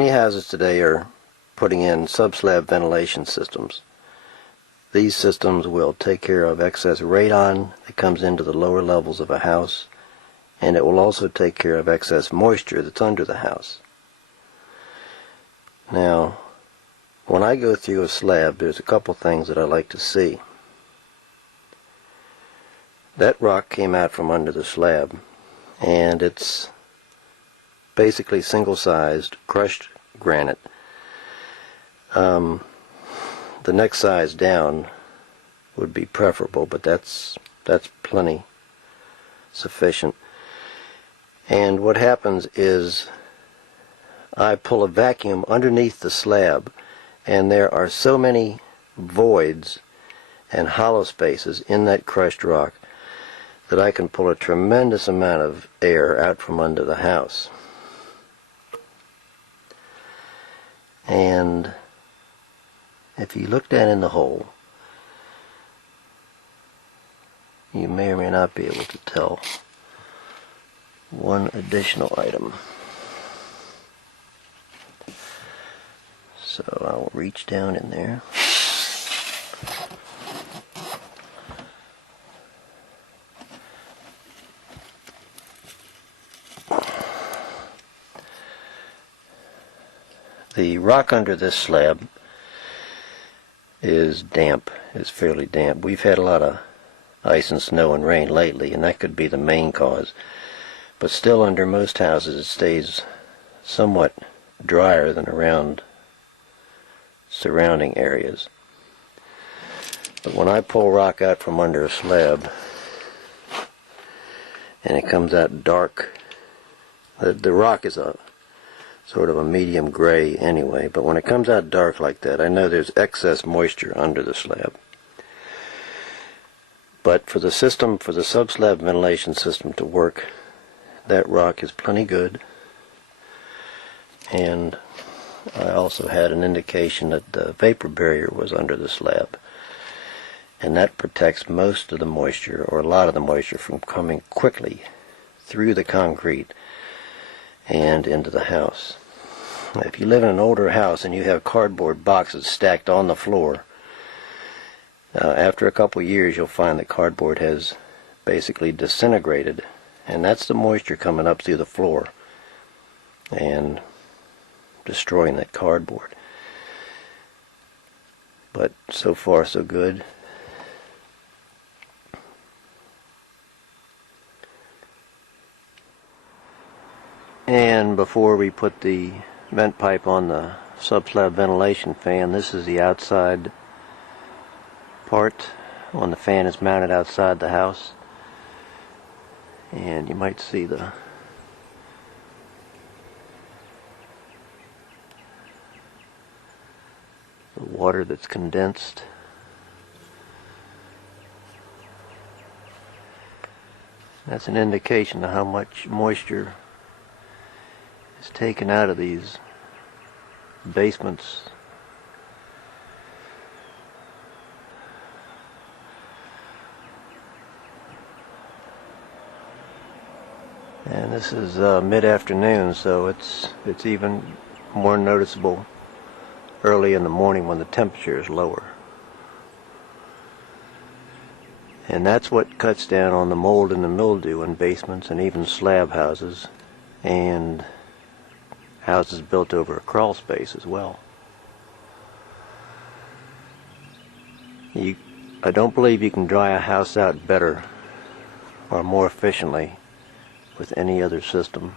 Many houses today are putting in sub-slab ventilation systems. These systems will take care of excess radon that comes into the lower levels of a house, and it will also take care of excess moisture that's under the house. Now, when I go through a slab, there's a couple things that I like to see. That rock came out from under the slab, and it's basically single-sized crushed granite. The next size down would be preferable, but that's plenty sufficient. And what happens is I pull a vacuum underneath the slab, and there are so many voids and hollow spaces in that crushed rock that I can pull a tremendous amount of air out from under the house. And if you look down in the hole, you may or may not be able to tell one additional item. So I'll reach down in there. The rock under this slab is damp, is fairly damp. We've had a lot of ice and snow and rain lately, and that could be the main cause. But still, under most houses it stays somewhat drier than around surrounding areas. But when I pull rock out from under a slab and it comes out dark, the rock is a sort of a medium gray anyway, but when it comes out dark like that, I know there's excess moisture under the slab. But for the system, for the sub-slab ventilation system to work, that rock is plenty good. And I also had an indication that the vapor barrier was under the slab, and that protects most of the moisture, or a lot of the moisture, from coming quickly through the concrete and into the house. If you live in an older house and you have cardboard boxes stacked on the floor, after a couple years you'll find that cardboard has basically disintegrated, and that's the moisture coming up through the floor and destroying that cardboard. But so far so good. And before we put the vent pipe on the sub-slab ventilation fan, this is the outside part when the fan is mounted outside the house, and you might see the water that's condensed. That's an indication of how much moisture is taken out of these basements. And this is mid-afternoon, so it's even more noticeable early in the morning when the temperature is lower. And that's what cuts down on the mold and the mildew in basements and even slab houses and houses built over a crawl space as well. I don't believe you can dry a house out better or more efficiently with any other system.